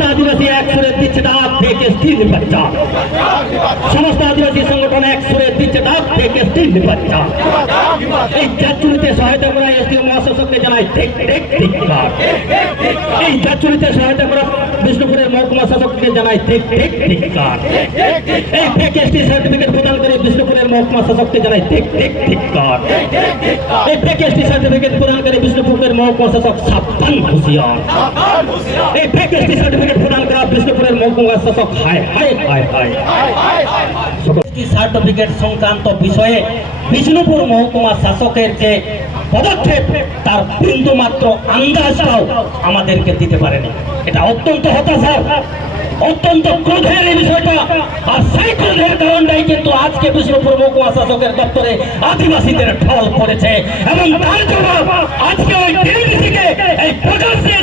সমস্ত আদিবাসী এক সুরে দিচ্ছে ডাক থেকে স্থির সমস্ত আদিবাসী সংগঠন এক সুরে দিচ্ছে ডাক থেকে স্থির এই সহায়তা করা ঠিক ঠিক ঠিক এই সহায়তা করা বিষ্ণুপুরের মহকুমা শাসককে ঠিক ঠিক ঠিক এই ফেক সার্টিফিকেট প্রদান করে বিষ্ণুপুরের মহকুমা শাসককে ঠিক ঠিক ঠিক এই ফেক সার্টিফিকেট প্রদান করে বিষ্ণুপুরের মহকুমা শাসক সাবধান, হুঁশিয়ার। এই ফেক এসটি সার্টিফিকেট প্রদান করা বিষ্ণুপুরের বিষ্ণুপুর মহকুমা শাসকের যে পদক্ষেপ, তার বিন্দু মাত্র আন্দাজটাও আমাদেরকে দিতে পারেনি। এটা অত্যন্ত হতাশার, অত্যন্ত ক্রোধের এই বিষয়টা। আর সেই ক্রোধের কারণটাই কিন্তু আজকে বিষ্ণুপুর মহকুমা শাসকের দপ্তরে আদিবাসীদের ঢল পড়েছে। এবং তার জবাব আজকে ওই ডিএমডিসিকে এই প্রকাশ্যে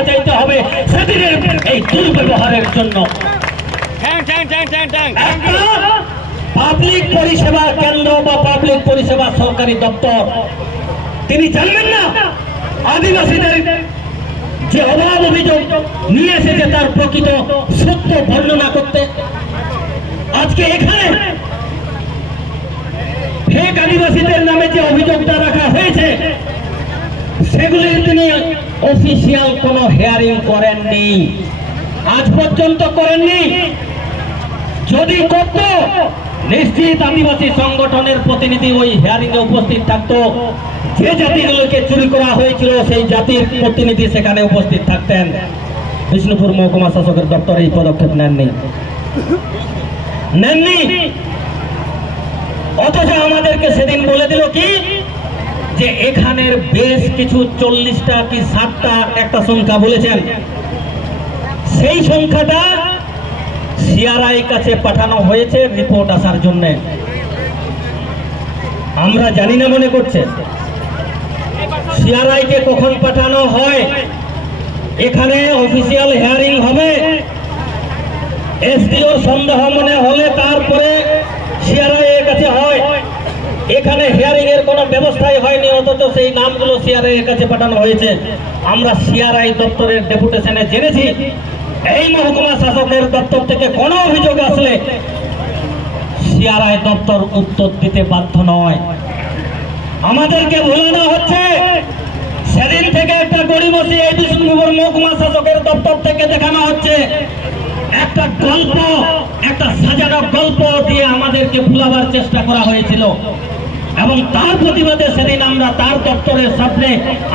ক্ষমা চাইতে হবে সেদিনের এই দুর্ব্যবহারের জন্য। পাবলিক পরিষেবা কেন্দ্র বা পাবলিক পরিষেবা সরকারি দপ্তর তিনি জানবেন না আদিবাসীদের যে অভাব অভিযোগ নিয়ে এসেছে তার প্রকৃত সত্য বর্ণনা করতে। আজকে এখানে ফেক আদিবাসীদের নামে যে অভিযোগটা রাখা হয়েছে সেগুলির তিনি অফিসিয়াল কোনো হেয়ারিং করেননি। আজ পর্যন্ত করেননি। যদি করত, নিশ্চিত আদিবাসী সংগঠনের প্রতিনিধি ওই হিয়ারিং এ উপস্থিত থাকতো। যে জাতিগুলোকে চুরি করা হয়েছিল, সেই জাতির প্রতিনিধি সেখানে উপস্থিত থাকতেন। বিষ্ণুপুর মহকুমা শাসকের দপ্তর এই পদক্ষেপ নেননি। নেননি। অথচ আমাদেরকে সেদিন যে এখানের বেশ কিছু চল্লিশটা কি ষাটটা একটা সংখ্যা বলেছেন। সেই সংখ্যাটা সিআরআই কাছে পাঠানো হয়েছে রিপোর্ট আসার জন্য। আমরা জানি না মনে করছে। সিআরআই কে কখন পাঠানো হয়? এখানে অফিসিয়াল হিয়ারিং হবে। এসডিও সন্দেহ মনে হলে তারপরে সিআরআই এর কাছে হয়। এখানে হিয়ারিং এর কোনো ব্যবস্থাই হয়নি, অথচ সেই নামগুলো সিআরআই কাছে পাঠানো হয়েছে। আমরা সিআরআই দপ্তরের ডেপুটেশনে জেনেছি, এই মহকুমা শাসকের দপ্তর থেকে কোনো অভিযোগ আসলে সিআরআই দপ্তর উত্তর দিতে বাধ্য নয়। আমাদেরকে ভুলানো হচ্ছে। সেদিন থেকে একটা গরিবসী এই বিষ্ণুপুর মহকুমা শাসকের দপ্তর থেকে দেখানো হচ্ছে। একটা গল্প, একটা সাজানো গল্প দিয়ে আমাদেরকে ভুলাবার চেষ্টা করা হয়েছিল। এবং তার প্রতিবাদে সেদিন আমরা তার দপ্তরের সামনে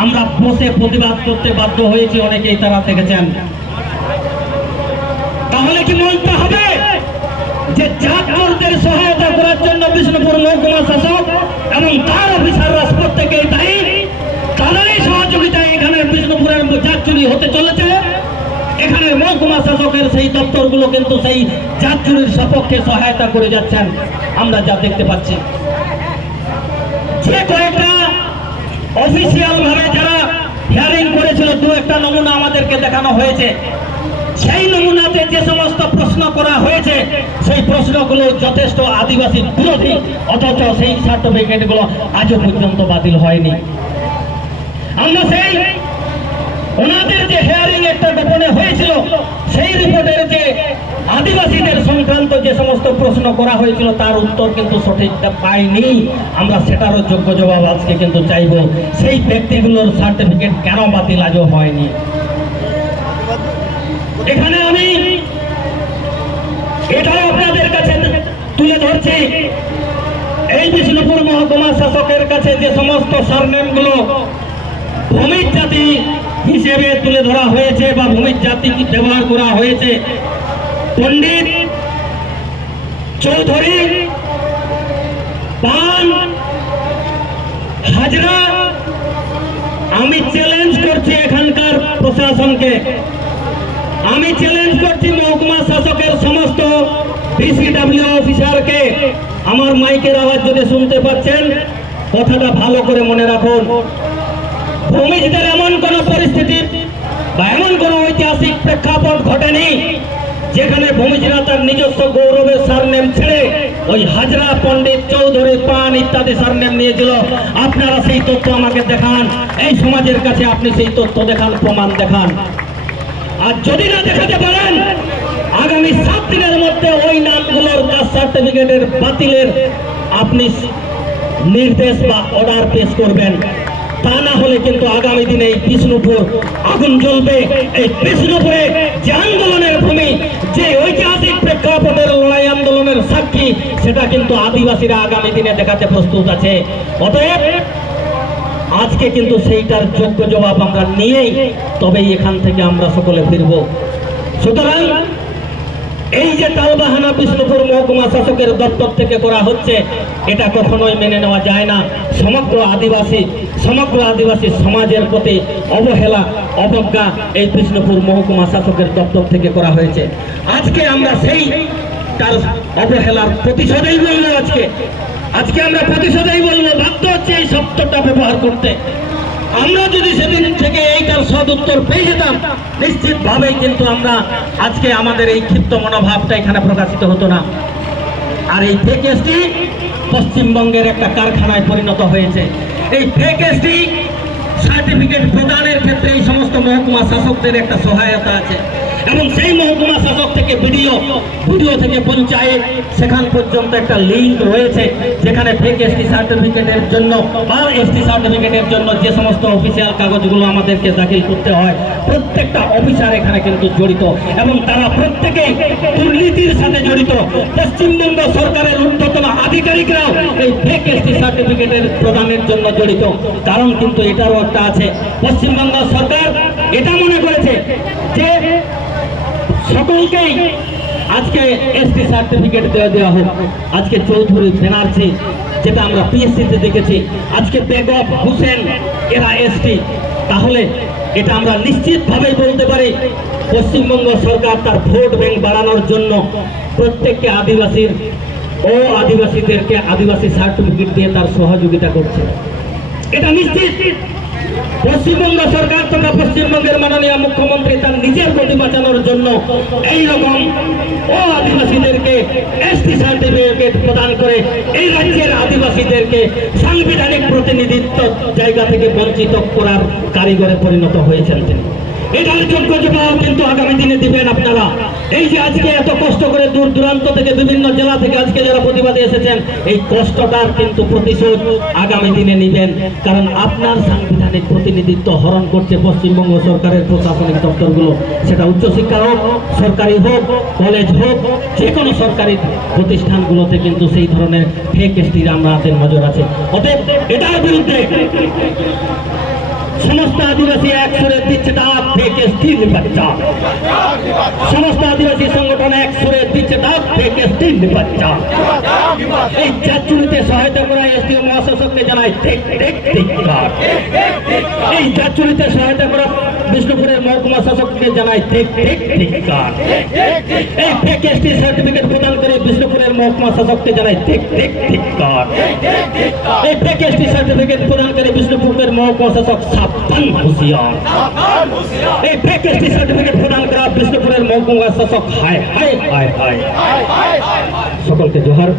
আমরা বসে প্রতিবাদ করতে বাধ্য হয়েছি, অনেকেই তারা দেখেছেন তাহলে কি বলতে হবে যে জাতকরদের সহায়তা করার জন্য বিষ্ণুপুর মহকুমা শাসক এবং তার অফিসাররা প্রত্যেকেই দায়ী? তাদেরই সহযোগিতায় এখানে বিষ্ণুপুরের জাত চুরি হতে চলেছে। এখানে মহকুমা শাসকের সেই দপ্তরগুলো কিন্তু সেই জাত চুরির সপক্ষে সহায়তা করে যাচ্ছেন। আমরা যা দেখতে পাচ্ছি। যে কয়েকটা অফিসিয়াল ভাবে যারা হিয়ারিং করেছিল, দু একটা নমুনা আমাদেরকে দেখানো হয়েছে। সেই নমুনাতে যে সমস্ত প্রশ্ন করা হয়েছে, সেই প্রশ্নগুলো যথেষ্ট আদিবাসী বিরোধী, অথচ সেই সার্টিফিকেটগুলো আজও পর্যন্ত বাতিল হয়নি। আমরা সেই ওনাদের যে হেয়ারিং একটা গোপনে হয়েছিল, সেই রিপোর্টের যে সংক্রান্ত যে সমস্ত প্রশ্ন করা হয়েছিল তার উত্তর কিন্তু সঠিকটা পাইনি। আমরা সেটারও যোগ্য জবাব আজকে কিন্তু চাইব। সেই ব্যক্তিগুলোর সার্টিফিকেট কেন বাতিল আজও হয়নি? এখানে আমি এটাও আপনাদের কাছে তুলে ধরছি। এই বিষ্ণুপুর মহকুমা শাসকের কাছে যে সমস্ত সারনেমগুলো ভূমির জাতি হিসেবে তুলে ধরা হয়েছে বা ভূমির জাতি ব্যবহার করা হয়েছে, পণ্ডিত চৌধুরী পান হাজরা, আমি চ্যালেঞ্জ করছি এখানকার প্রশাসনকে। আমি চ্যালেঞ্জ করছি মহকুমা শাসকের সমস্ত ডিসিডাব্লিউ অফিসারকে আমার মাইকের আওয়াজ যদি শুনতে পাচ্ছেন, কথাটা ভালো করে মনে রাখুন। ভূমিজদের এমন কোন পরিস্থিতি বা এমন কোন ঐতিহাসিক প্রেক্ষাপট ঘটেনি যেখানে ভূমিজরা তার নিজস্ব গৌরবের সারনেম ছেড়ে ওই হাজরা পণ্ডিত চৌধুরী পান ইত্যাদি সারনেম নিয়েছিল। আপনারা সেই তথ্য আমাকে দেখান। এই সমাজের কাছে আপনি সেই তথ্য দেখান, প্রমাণ দেখান। আর যদি না দেখাতে পারেন, আগামী সাত দিনের মধ্যে ওই নামগুলোর কাস্ট সার্টিফিকেটের বাতিলের আপনি নির্দেশ বা অর্ডার পেশ করবেন। তা না হলে কিন্তু আগামী দিনে এই বিষ্ণুপুর আগুন জ্বলবে। এই বিষ্ণুপুরে যে আন্দোলনের সেটা কিন্তু আদিবাসীরা আগামী দিনে দেখাতে প্রস্তুত আছে। অতএব আজকে কিন্তু সেইটার যোগ্য জবাব আমরা নিয়েই তবেই এখান থেকে আমরা সকলে ফিরব। সুতরাং এই যে তালবাহানা বিষ্ণুপুর মহকুমা শাসকের দপ্তর থেকে করা হচ্ছে, এটা কখনোই মেনে নেওয়া যায় না। সমগ্র আদিবাসী সমগ্র আদিবাসী সমাজের প্রতি অবহেলা, অবজ্ঞা এই বিষ্ণুপুর মহকুমা শাসকের দপ্তর থেকে করা হয়েছে। আজকে আমরা সেই তার অবহেলার প্রতিশোধেই বলব আজকে। আজকে আমরা প্রতিশোধেই বলব, বাধ্য হচ্ছে এই শব্দটা ব্যবহার করতে। আমরা যদি সেদিন থেকে এইটার সদ উত্তর পেয়ে যেতাম, নিশ্চিতভাবেই কিন্তু আমরা আজকে আমাদের এই ক্ষিপ্ত মনোভাবটা এখানে প্রকাশিত হতো না। আর এই ফেক এসটি পশ্চিমবঙ্গের একটা কারখানায় পরিণত হয়েছে। এই ফেক এসটি সার্টিফিকেট প্রদানের ক্ষেত্রে এই সমস্ত মহকুমা শাসকদের একটা সহায়তা আছে। এবং সেই মহকুমা শাসক থেকে ভিডিও ভিডিও থেকে পঞ্চায়েত, সেখান পর্যন্ত একটা লিঙ্ক রয়েছে, যেখানে ফেক এসটি সার্টিফিকেটের জন্য বা এসটি সার্টিফিকেটের জন্য যে সমস্ত অফিসিয়াল কাগজগুলো আমাদেরকে দাখিল করতে হয়, প্রত্যেকটা অফিসার এখানে কিন্তু জড়িত। এবং তারা প্রত্যেকেই দুর্নীতির সাথে জড়িত। পশ্চিমবঙ্গ সরকারের ঊর্ধ্বতন আধিকারিকরাও এই ফেক এসটি সার্টিফিকেটের প্রদানের জন্য জড়িত। কারণ কিন্তু এটারও একটা আছে। পশ্চিমবঙ্গ সরকার এটা মনে করেছে যে সকলকেই আজকে এসটি সার্টিফিকেট দেওয়া দেওয়া হোক। আজকে চৌধুরী ব্যানার্জি যেটা আমরা পিএসসিতে দেখেছি, আজকে বেগম হোসেন, এরা এসটি। তাহলে এটা আমরা নিশ্চিতভাবেই বলতে পারি, পশ্চিমবঙ্গ সরকার তার ভোট ব্যাংক বাড়ানোর জন্য প্রত্যেককে আদিবাসীর, ও আদিবাসীদেরকে আদিবাসী সার্টিফিকেট দিয়ে তার সহযোগিতা করছে। এটা নিশ্চিত। পশ্চিমবঙ্গ সরকার তথা পশ্চিমবঙ্গের মাননীয় মুখ্যমন্ত্রী তার নিজের গতি বাঁচানোর জন্য এই রকম ও আদিবাসীদেরকে এসটি সার্টিফিকেট প্রদান করে এই রাজ্যের আদিবাসীদেরকে সাংবিধানিক প্রতিনিধিত্ব জায়গা থেকে বঞ্চিত করার কারিগরে পরিণত হয়েছেন তিনি। এটার যোগ্য জবাব কিন্তু আগামী দিনে দিবেন আপনারা। এই যে আজকে এত কষ্ট করে দূর দূরান্ত থেকে বিভিন্ন জেলা থেকে আজকে যারা প্রতিবাদে এসেছেন, এই কষ্টটার কিন্তু প্রতিশোধ আগামী দিনে নিবেন। কারণ আপনার সাংবিধানিক প্রতিনিধিত্ব হরণ করছে পশ্চিমবঙ্গ সরকারের প্রশাসনিক দপ্তরগুলো। সেটা উচ্চশিক্ষা হোক, সরকারি হোক, কলেজ হোক যে কোনো সরকারি প্রতিষ্ঠানগুলোতে কিন্তু সেই ধরনের ফেক এসটির আমাদের নজর আছে। অতএব এটার বিরুদ্ধে সমস্ত আদিবাসী এক সুরে দিচ্ছে ডাক থেকে স্থির বাচ্চা। সমস্ত আদিবাসী সংগঠন এক সুরে দিচ্ছে ডাক থেকে স্থির বাচ্চা। এই চাচুরিতে সহায়তা করা এসডিও মহাশাসককে জানায় ঠিক ঠিক ঠিক এই চাচুরিতে সহায়তা করা বিষ্ণুপুরের মহকুমা শাসককে জানাই ঠিক ঠিক ঠিক এই ফেক এসটি সার্টিফিকেট প্রদান করে বিষ্ণুপুরের মহকুমা শাসককে জানাই ঠিক ঠিক ঠিক এই ফেক এসটি সার্টিফিকেট প্রদান করে বিষ্ণুপুরের মহকুমা শাসক সাবধান, হুঁশিয়ার। এই ফেক এসটি সার্টিফিকেট প্রদান করা বিষ্ণুপুরের মহকুমা শাসক, হায় হায় হায় হায়। সকলকে জোহার।